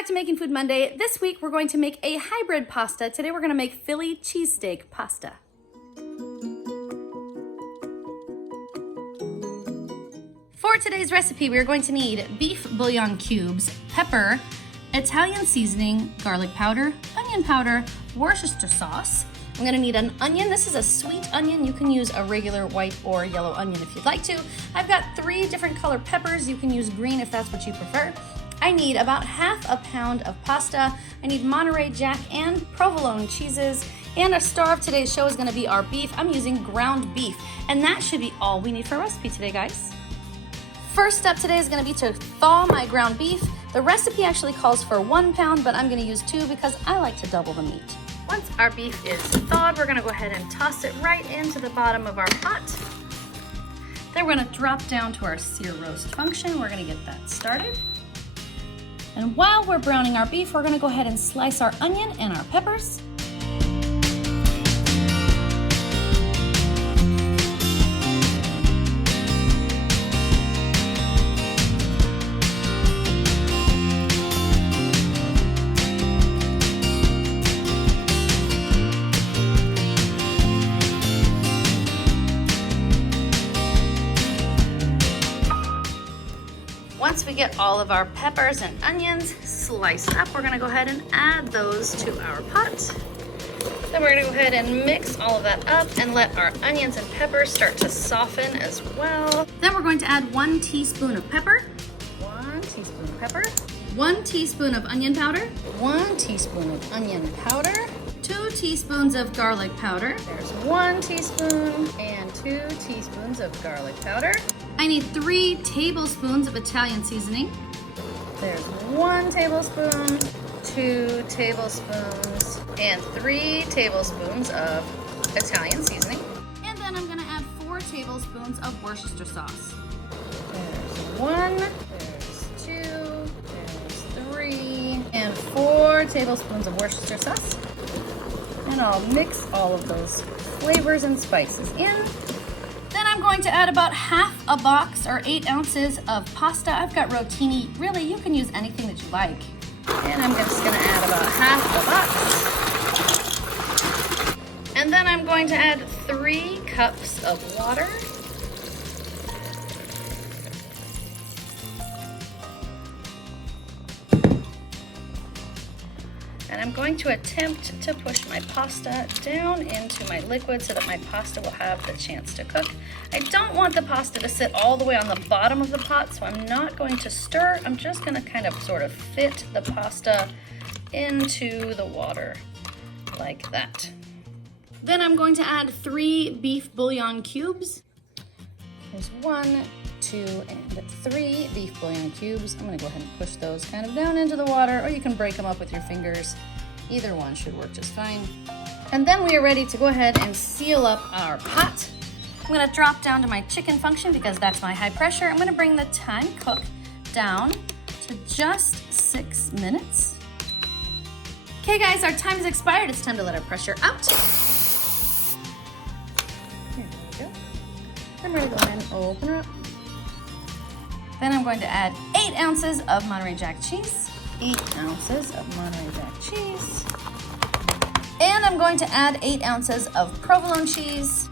back to Making Food Monday. This week we're going to make a hybrid pasta. Today we're going to make Philly cheesesteak pasta. For today's recipe, we are going to need beef bouillon cubes, pepper, Italian seasoning, garlic powder, onion powder, Worcestershire sauce. I'm gonna need an onion. This is a sweet onion. You can use a regular white or yellow onion if you'd like to. I've got 3 different color peppers. You can use green if that's what you prefer. I need about ½ a pound of pasta. I need Monterrey Jack and Provolone cheeses. And a star of today's show is gonna be our beef. I'm using ground beef. And that should be all we need for a recipe today, guys. First step today is gonna be to thaw my ground beef. The recipe actually calls for 1 pound, but I'm gonna use 2 because I like to double the meat. Once our beef is thawed, we're gonna go ahead and toss it right into the bottom of our pot. Then we're gonna drop down to our sear roast function. We're gonna get that started. And while we're browning our beef, we're gonna go ahead and slice our onion and our peppers. Once we get all of our peppers and onions sliced up, we're gonna go ahead and add those to our pot. Then we're gonna go ahead and mix all of that up and let our onions and peppers start to soften as well. Then we're going to add 1 teaspoon of pepper, 1 teaspoon of pepper, 1 teaspoon of onion powder, 1 teaspoon of onion powder, 2 teaspoons of garlic powder. There's 1 teaspoon and 2 teaspoons of garlic powder. I need 3 tablespoons of Italian seasoning. There's 1 tablespoon, 2 tablespoons, and 3 tablespoons of Italian seasoning. And then I'm gonna add 4 tablespoons of Worcestershire sauce. There's 1, there's 2, there's 3, and 4 tablespoons of Worcestershire sauce. And I'll mix all of those flavors and spices in. Then I'm going to add about ½ a box or 8 ounces of pasta. I've got rotini. Really, you can use anything that you like. And I'm just gonna add about ½ a box. And then I'm going to add 3 cups of water. And I'm going to attempt to push my pasta down into my liquid so that my pasta will have the chance to cook. I don't want the pasta to sit all the way on the bottom of the pot, so I'm not going to stir. I'm just gonna kind of sort of fit the pasta into the water like that. Then I'm going to add 3 beef bouillon cubes. There's 1, 2, and 3 beef bouillon cubes. I'm gonna go ahead and push those kind of down into the water, or you can break them up with your fingers. Either one should work just fine. And then we are ready to go ahead and seal up our pot. I'm gonna drop down to my chicken function because that's my high pressure. I'm gonna bring the time cook down to just 6 minutes. Okay guys, our time has expired. It's time to let our pressure out. Here we go. I'm ready to go ahead and open her up. Then I'm going to add 8 ounces of Monterrey Jack cheese. 8 ounces of Monterrey Jack cheese. And I'm going to add 8 ounces of provolone cheese.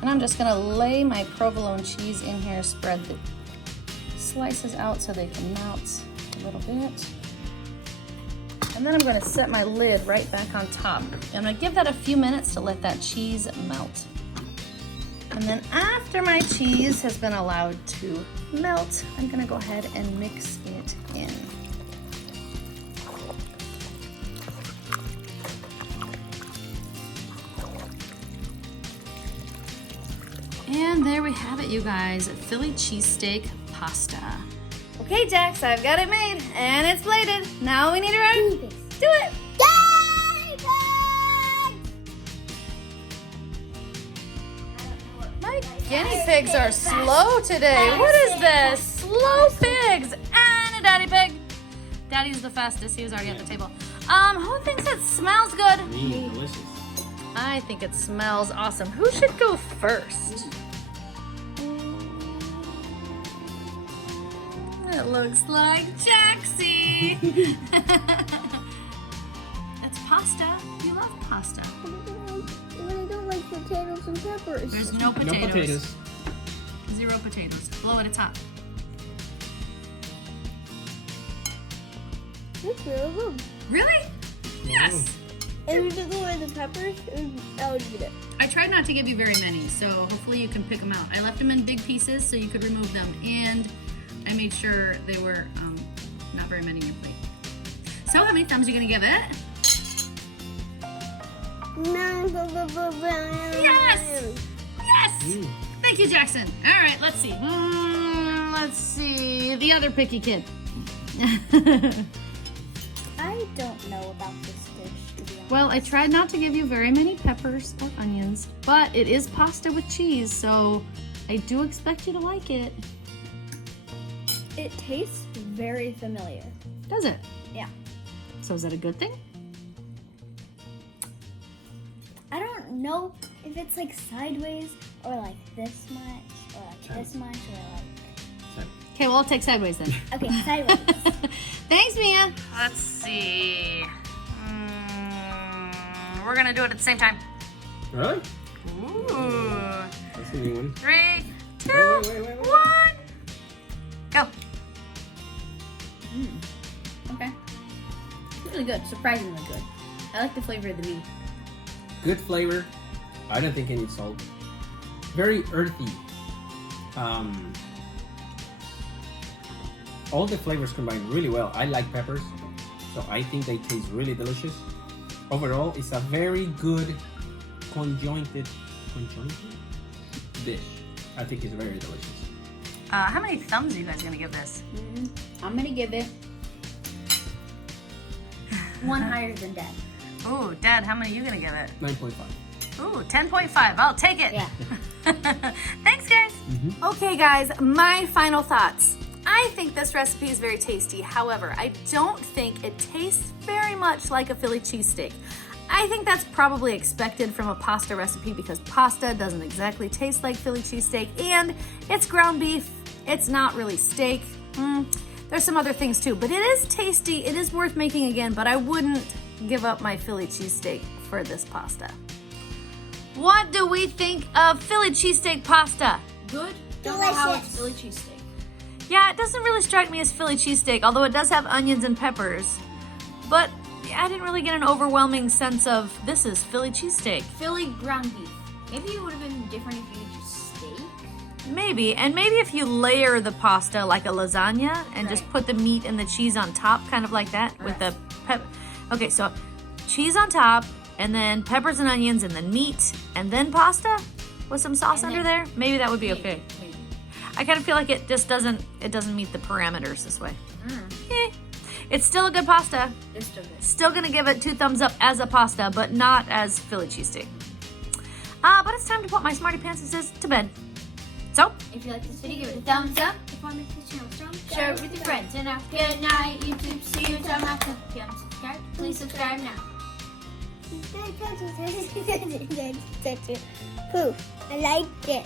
And I'm just gonna lay my provolone cheese in here, spread the slices out so they can melt a little bit. And then I'm gonna set my lid right back on top. I'm gonna give that a few minutes to let that cheese melt. And then after my cheese has been allowed to melt, I'm gonna go ahead and mix it in. And there we have it, you guys, Philly cheesesteak pasta. Okay, Jax, I've got it made and it's plated. Now we need to run. Do it. My guinea pigs are slow today. What is this? Slow pigs and a daddy pig. Daddy's the fastest. He was already at the table. Who thinks it smells good? Delicious. I think it smells awesome. Who should go first? It looks like Jaxie. That's pasta. You love pasta. But I don't like potatoes and peppers. There's no potatoes. No potatoes. 0 potatoes. Blow it, it's hot. It's really good. Really? Yes. If you took away the peppers, I would eat it. I tried not to give you very many, so hopefully you can pick them out. I left them in big pieces so you could remove them, and I made sure they were not very many in your plate. So how many thumbs are you gonna give it? Yes! Yes! Thank you, Jackson. All right, let's see. Let's see. The other picky kid. I don't know about this dish, to be honest. Well, I tried not to give you very many peppers or onions, but it is pasta with cheese, so I do expect you to like it. It tastes very familiar. Does it? Yeah. So is that a good thing? I don't know if it's like sideways or like this much or like this much or like... Okay, well, I'll take sideways then. Okay, sideways. Thanks, Mia. Let's see. We're gonna do it at the same time. Really? Ooh. That's a new one. 3, 2, Wait. 1. Go. Okay. It's really good. Surprisingly good. I like the flavor of the meat. Good flavor. I don't think it needs salt. Very earthy. All the flavors combine really well. I like peppers, so I think they taste really delicious. Overall, it's a very good conjointed dish. I think it's very delicious. How many thumbs are you guys gonna give this? I'm gonna give it one higher than Dad. Ooh, Dad, how many are you gonna give it? 9.5. Ooh, 10.5. I'll take it. Yeah. Thanks, guys. Okay, guys, my final thoughts. I think this recipe is very tasty. However, I don't think it tastes very much like a Philly cheesesteak. I think that's probably expected from a pasta recipe because pasta doesn't exactly taste like Philly cheesesteak, and it's ground beef. It's not really steak. There's some other things too, but it is tasty. It is worth making again, but I wouldn't give up my Philly cheesesteak for this pasta. What do we think of Philly cheesesteak pasta? Good. Don't know how it's Philly cheesesteak. Yeah, it doesn't really strike me as Philly cheesesteak, although it does have onions and peppers. But I didn't really get an overwhelming sense of this is Philly cheesesteak. Philly ground beef. Maybe it would have been different if you just steak. Maybe, and maybe if you layer the pasta like a lasagna and just put the meat and the cheese on top, kind of like that with the Okay, so cheese on top, and then peppers and onions, and then meat, and then pasta with some sauce under there. Maybe that would be okay. Maybe. I kind of feel like it just doesn't meet the parameters this way. It's still a good pasta. It's still good. Still gonna give it 2 thumbs up as a pasta, but not as Philly cheesesteak. But it's time to put my Smartypants to bed. So, If you like this video, give it a thumbs up. If you want to make this channel strong, share it with your friends. And now, good night, YouTube. See you tomorrow. If you haven't subscribed, please subscribe now. Poof, I liked it.